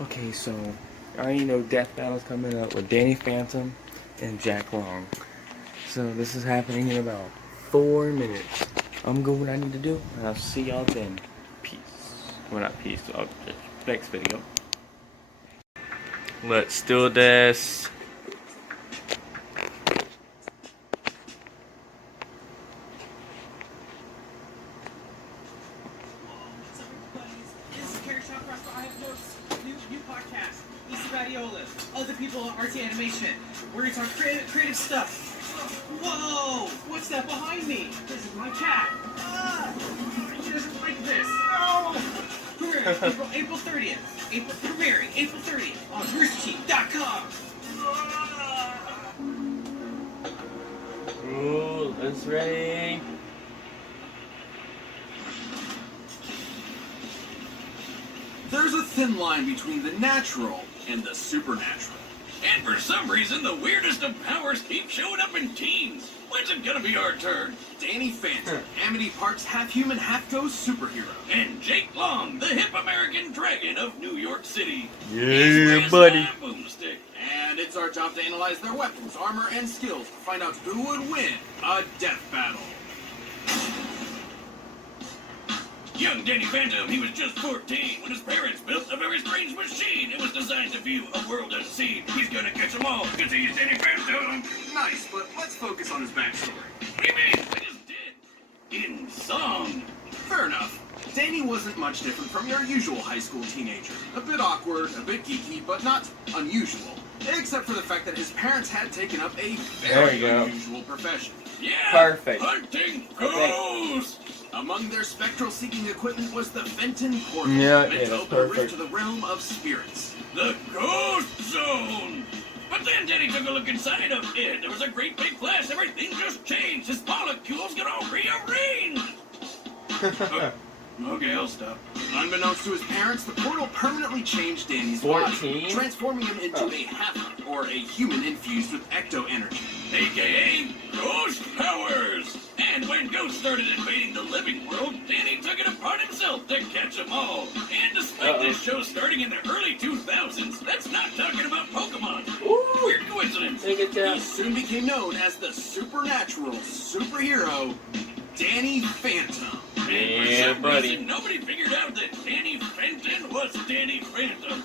Okay, so I already know death battle's coming up with Danny Phantom and Jack Long. So this is happening in about 4 minutes. I'm going what I need to do, and I'll see y'all then. Peace. Well, not peace. Next video. Let's do this. New podcast, other people on RT Animation. We're gonna talk creative stuff. Whoa! What's that behind me? This is my cat. He doesn't like this. No! Premiering April 30th. Premiering April 30th on roosterteeth.com. Ooh, that's ready. There's a thin line between the natural and the supernatural. And for some reason, the weirdest of powers keep showing up in teens. When's it gonna be our turn? Danny Phantom, Amity Park's half-human, half-ghost superhero. And Jake Long, the hip American dragon of New York City. Yeah, buddy. Boomstick. And it's our job to analyze their weapons, armor, and skills to find out who would win a death battle. Young Danny Phantom, he was just 14 when his parents built a very strange machine. It was designed to view a world unseen. He's gonna catch them all, because he's Danny Phantom. Nice, but let's focus on his backstory. What do you mean? I just did. In song. Fair enough. Danny wasn't much different from your usual high school teenager. A bit awkward, a bit geeky, but not unusual. Except for the fact that his parents had taken up a very unusual profession. Yeah, Perfect. Hunting ghosts. Among their spectral-seeking equipment was the Fenton Portal, Yeah, meant to that's open a rift perfect. to the realm of spirits. The Ghost Zone! But then Danny took a look inside of it. There was a great big flash. Everything just changed. His molecules got all rearranged. Okay, I'll stop. Unbeknownst to his parents, the portal permanently changed Danny's 14? body, transforming him into a half or a human infused with ecto-energy. AKA Ghost Powers! And when ghosts started invading the living world, Danny took it upon himself to catch them all. And despite this show starting in the early 2000s, that's not talking about Pokemon. Ooh. Weird coincidence. Take it He down. soon became known as the supernatural superhero, Danny Phantom. And for Yeah, some buddy. reason, nobody figured out that Danny Fenton was Danny Phantom.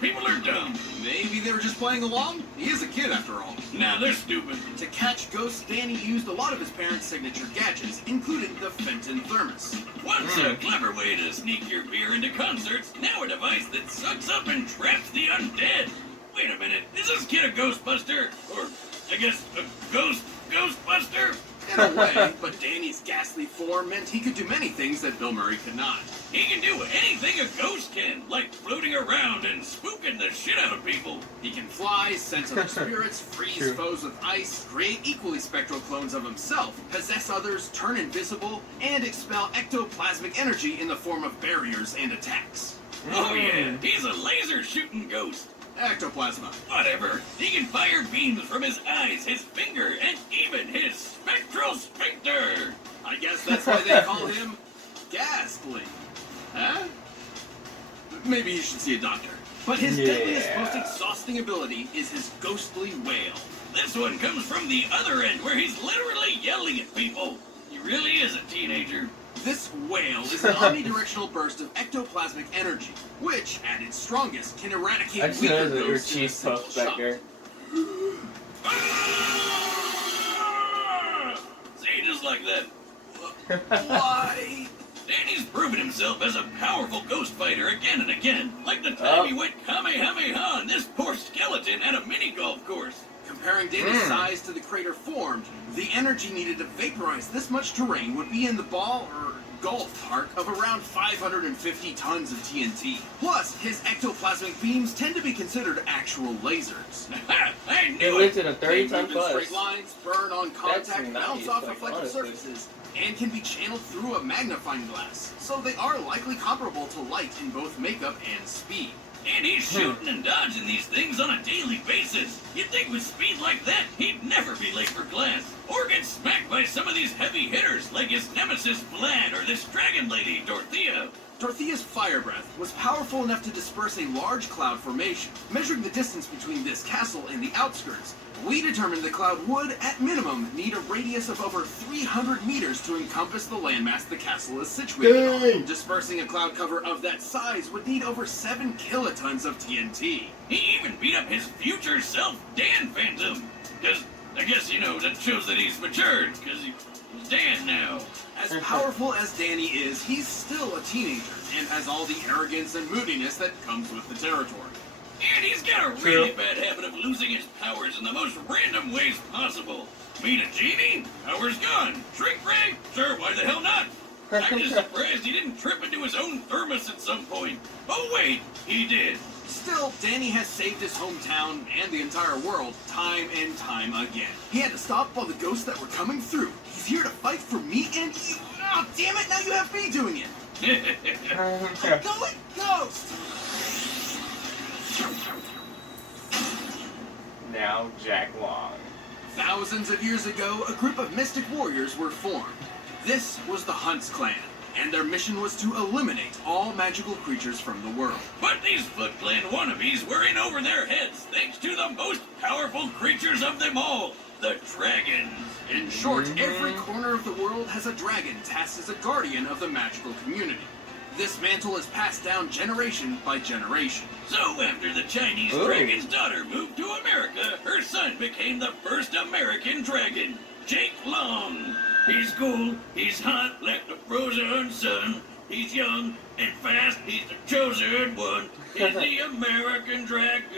People are dumb. Maybe they were just playing along? He is a kid after all. Now they're stupid. To catch ghosts, Danny used a lot of his parents' signature gadgets, including the Fenton Thermos. Once a clever way to sneak your beer into concerts, now a device that sucks up and traps the undead. Wait a minute, is this kid a Ghostbuster? Or, I guess, a Ghostbuster? In a way, but Danny's ghastly form meant he could do many things that Bill Murray could not. He can do anything a ghost can, like floating around and spooking the shit out of people. He can fly, sense other spirits, freeze True. foes with ice, create equally spectral clones of himself, possess others, turn invisible, and expel ectoplasmic energy in the form of barriers and attacks. Oh yeah, he's a laser-shooting ghost. Ectoplasma. Whatever. He can fire beams from his eyes, his finger, and even his spectral sphincter. I guess that's why they call him Ghastly. Huh? Maybe you should see a doctor. But his deadliest, most exhausting ability is his ghostly wail. This one comes from the other end, where he's literally yelling at people. He really is a teenager. This wail is an omnidirectional burst of ectoplasmic energy, which, at its strongest, can eradicate I just weaker noticed that your ghosts in a cheese single puffs back shot. there. Ah! See, just like that. Why? Danny's proven himself as a powerful ghost fighter again and again. Like the time he went Kamehameha on this poor skeleton at a mini golf course. Comparing Danny's size to the crater formed, the energy needed to vaporize this much terrain would be in the golf park of around 550 tons of TNT. Plus, his ectoplasmic beams tend to be considered actual lasers. I He knew lived it! in a They 30-ton move in straight bus. lines, burn on contact, That's bounce nice, off like, reflective honestly. surfaces, and can be channeled through a magnifying glass. So they are likely comparable to light in both makeup and speed. And he's shooting and dodging these things on a daily basis. You'd think with speed like that, he'd never be late for class. Or get smacked by some of these heavy hitters like his nemesis Vlad or this dragon lady, Dorothea. Dorothea's fire breath was powerful enough to disperse a large cloud formation. Measuring the distance between this castle and the outskirts, we determined the cloud would, at minimum, need a radius of over 300 meters to encompass the landmass the castle is situated on. Dispersing a cloud cover of that size would need over 7 kilotons of TNT. He even beat up his future self, Dan Phantom. Because, I guess, that shows that he's matured, because he's Dan now. As powerful as Danny is, he's still a teenager, and has all the arrogance and moodiness that comes with the territory. And he's got a really bad habit of losing his powers in the most random ways possible. Meet a genie? Powers gone. Shrink ray? Sure, why the hell not? I'm just surprised he didn't trip into his own thermos at some point. Oh wait, he did. Still, Danny has saved his hometown and the entire world time and time again. He had to stop all the ghosts that were coming through. He's here to fight for me and you. Oh, damn it, now you have me doing it. I'm going ghost. Now Jack Long. Thousands of years ago, a group of mystic warriors were formed. This was the Hunts clan, and their mission was to eliminate all magical creatures from the world. But these Foot Clan wannabes were in over their heads thanks to the most powerful creatures of them all, the dragons. In short, every corner of the world has a dragon tasked as a guardian of the magical community. This mantle is passed down generation by generation. So after the Chinese dragon's daughter moved to America, her son became the first American dragon, Jake Long. He's cool, he's hot like the frozen sun. He's young and fast, he's the chosen one. He's the American dragon.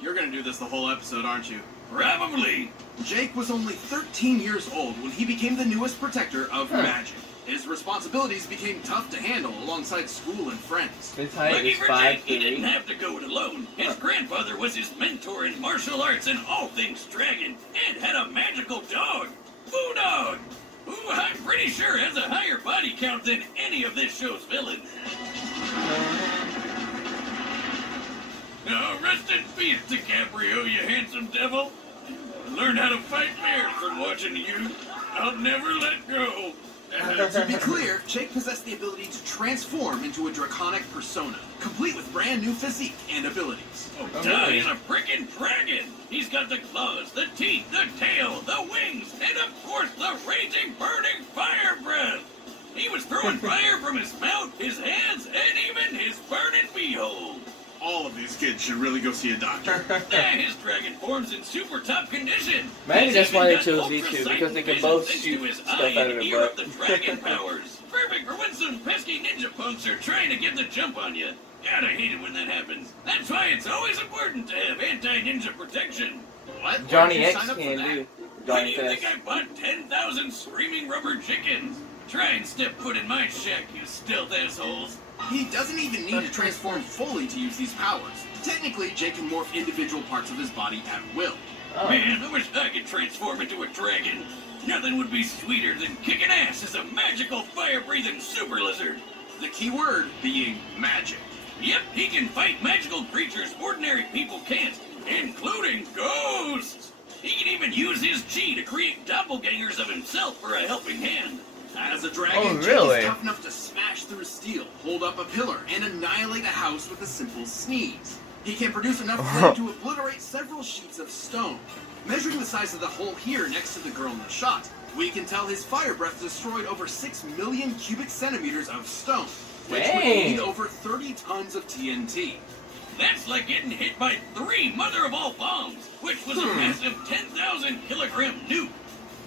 You're gonna do this the whole episode, aren't you? Probably. Jake was only 13 years old when he became the newest protector of magic. His responsibilities became tough to handle alongside school and friends. His height Lucky is for Jake, 5'3". he didn't have to go it alone. His grandfather was his mentor in martial arts and all things dragon, and had a magical dog, Foo Dog, who I'm pretty sure has a higher body count than any of this show's villains. Now, rest in peace, DiCaprio, you handsome devil. Learned how to fight bears from watching you. I'll never let go. To be clear, Jake possessed the ability to transform into a draconic persona, complete with brand new physique and abilities. Oh, duh, he's a freaking dragon! He's got the claws, the teeth, the tail, the wings, and of course the raging, burning fire breath! He was throwing fire from his mouth, his hands, and even his burning beehole! All of these kids should really go see a doctor. His dragon form's in super top condition! Maybe He's that's even why they got chose these two, ultra because they sight can vision both thanks shoot to his stuff eye out of and their ear of butt. the dragon powers. Perfect for when some pesky ninja punks are trying to get the jump on you. God, I hate it when that happens. That's why it's always important to have anti-ninja protection. What? Johnny Why did you X sign up for can that? do. Why do Johnny you think Test. I bought 10,000 screaming rubber chickens? Try and step foot in my shack, you stealth assholes. He doesn't even need to transform fully to use these powers. Technically, Jake can morph individual parts of his body at will. Oh. Man, I wish I could transform into a dragon. Nothing would be sweeter than kicking ass as a magical fire-breathing super lizard. The key word being magic. Yep, he can fight magical creatures ordinary people can't, including ghosts. He can even use his chi to create doppelgangers of himself for a helping hand. As a dragon, Oh, Jake really? is tough enough to smash through steel, hold up a pillar, and annihilate a house with a simple sneeze. He can produce enough flame to obliterate several sheets of stone. Measuring the size of the hole here next to the girl in the shot, we can tell his fire breath destroyed over 6 million cubic centimeters of stone, which would Dang. need over 30 tons of TNT. That's like getting hit by 3 mother-of-all bombs, which was a massive 10,000 kilogram nuke.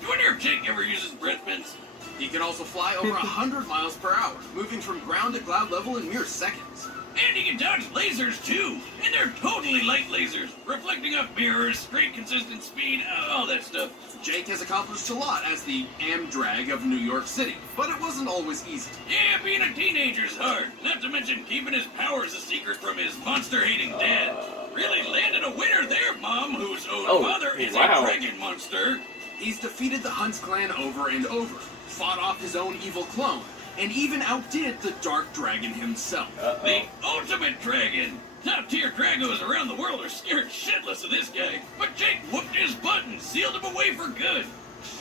You wonder if Jake ever uses breath mints? He can also fly over 100 miles per hour, moving from ground to cloud level in mere seconds. And he can dodge lasers too, and they're totally light lasers, reflecting off mirrors, straight consistent speed, all that stuff. Jake has accomplished a lot as the Amdrag of New York City, but it wasn't always easy. Yeah, being a teenager's hard, not to mention keeping his powers a secret from his monster-hating dad. Really landed a winner there, Mom, whose own father is a dragon monster. He's defeated the Hunts clan over and over, fought off his own evil clone, and even outdid the Dark Dragon himself. The ultimate dragon! Top-tier dragos around the world are scared shitless of this guy, but Jake whooped his butt and sealed him away for good.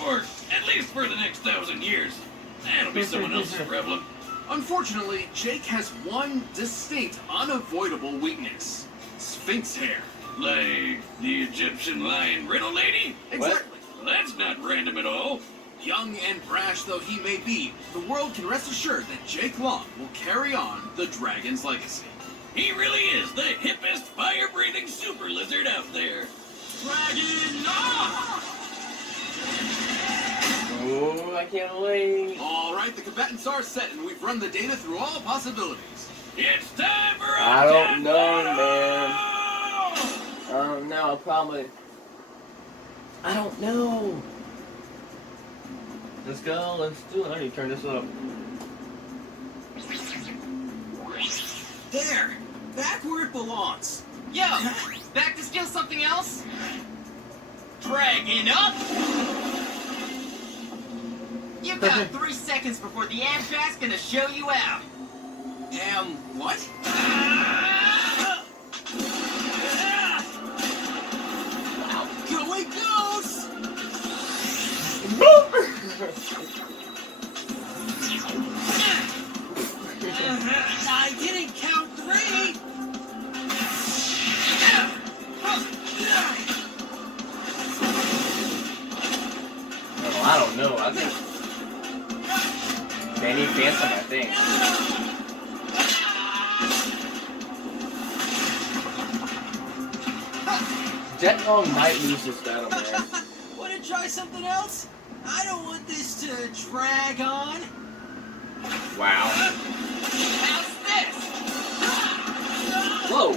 Or at least for the next 1,000 years. That'll be someone else's problem. Unfortunately, Jake has one distinct, unavoidable weakness. Sphinx hair. Like the Egyptian lion riddle lady? Exactly. Well, that's not random at all. Young and brash though he may be, the world can rest assured that Jake Long will carry on the dragon's legacy. He really is the hippest fire-breathing super lizard out there. Dragon on! Oh, I can't wait. Alright, the combatants are set and we've run the data through all possibilities. It's time for a I don't know, man. I don't know, probably. I don't know. Let's go, let's do it. I need to turn this up. There! Back where it belongs. Yo! Back to steal something else? Dragging up! You got 3 seconds before the Amtrak's gonna show you out. What? Go it goes! I didn't count 3! Oh, I don't know. I think Danny Phantom, I think. Jet Long might lose this battle, man. Wanna try something else? I don't want this to drag on. Wow. How's this? Whoa.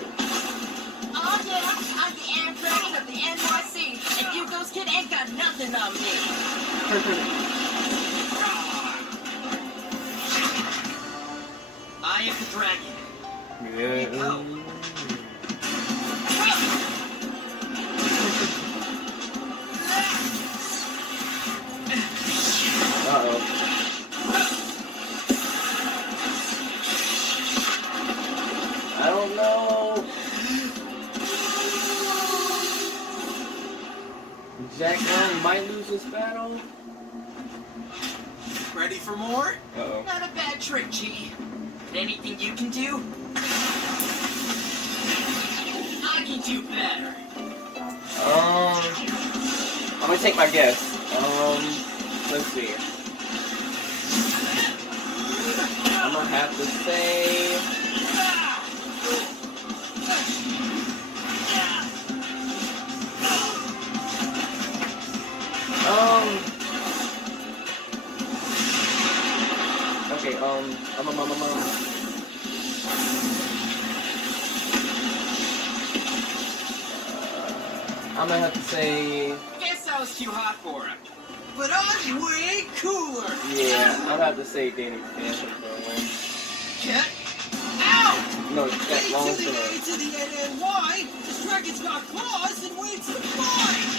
Oh yeah, I'm the Amtrak of the NYC, and you Ghost Kid ain't got nothing on me. I am the dragon. Yeah. Uh-oh. I don't know. Jack Long might lose this battle. Ready for more? Uh-oh. Not a bad trick, G. Anything you can do? I can do better. I'm gonna take my guess. Let's see. I'm gonna have to say. Okay, I'm gonna have to say. Guess I was too hot for him. But I'm way cooler! Yeah, I'm gonna have to say Danny Phantom for a win. Get out! No, A Jack to Long's the gonna. A to the NNY, this dragon's got claws and weights of mine!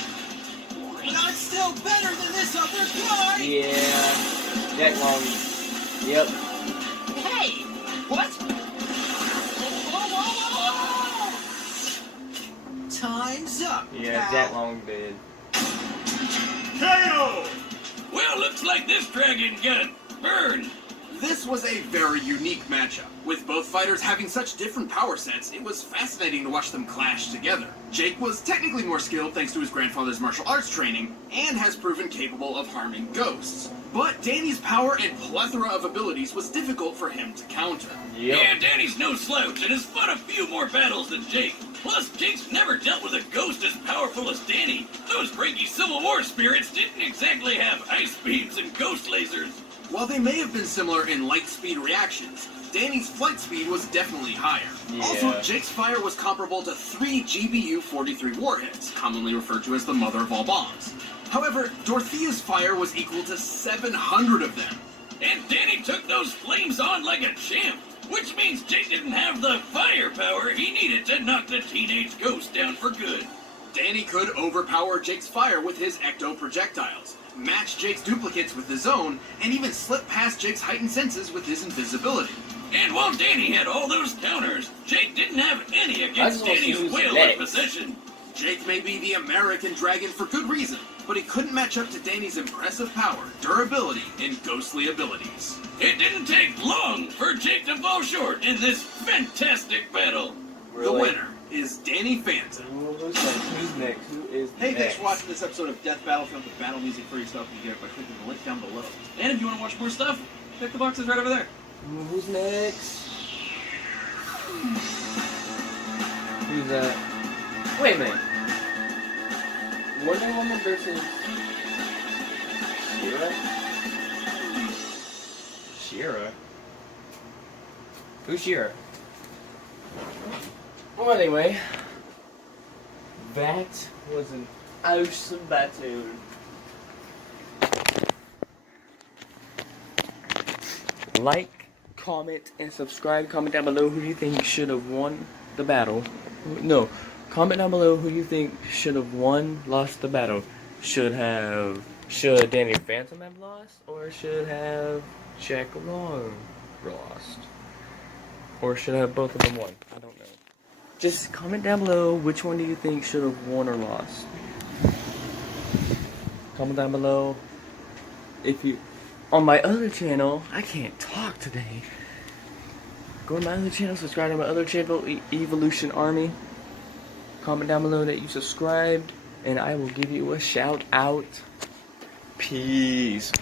But I'm still better than this other guy! Yeah, Jack Long. Yep. Hey! What? Time's up, Yeah, pal. Jack Long did. KO! Well, looks like this dragon got burned. This was a very unique matchup. With both fighters having such different power sets, it was fascinating to watch them clash together. Jake was technically more skilled thanks to his grandfather's martial arts training, and has proven capable of harming ghosts. But Danny's power and plethora of abilities was difficult for him to counter. Yeah, Danny's no slouch and has fought a few more battles than Jake. Plus, Jake's never dealt with a ghost as powerful as Danny. Those cranky Civil War spirits didn't exactly have ice beams and ghost lasers. While they may have been similar in light speed reactions, Danny's flight speed was definitely higher. Yeah. Also, Jake's fire was comparable to 3 GBU-43 warheads, commonly referred to as the mother of all bombs. However, Dorothea's fire was equal to 700 of them. And Danny took those flames on like a champ, which means Jake didn't have the firepower he needed to knock the teenage ghost down for good. Danny could overpower Jake's fire with his ecto projectiles, match Jake's duplicates with his own, and even slip past Jake's heightened senses with his invisibility. And while Danny had all those counters, Jake didn't have any I against just want to Danny's use whale legs. of possession. Jake may be the American Dragon for good reason, but he couldn't match up to Danny's impressive power, durability, and ghostly abilities. It didn't take long for Jake to fall short in this fantastic battle. The winner is Danny Phantom. Who's next? Who's next? Who is Hey, thanks next? for watching this episode of Death Battlefield. The battle music for yourself you get it by clicking the link down below. And if you want to watch more stuff, check the boxes right over there. Who's next? Who's that? Wait a minute. Wonder Woman versus She-Ra? Who's She-Ra? Well, anyway, that was an awesome battle. Like, comment, and subscribe. Comment down below who you think should have won the battle. No, comment down below who you think should have lost the battle. Should Danny Phantom have lost, or should have Jack Long lost, or should have both of them won? I don't know. Just comment down below which one do you think should have won or lost. Comment down below if you. On my other channel, I can't talk today. Go to my other channel, subscribe to my other channel, Evolution Army. Comment down below that you subscribed, and I will give you a shout out. Peace.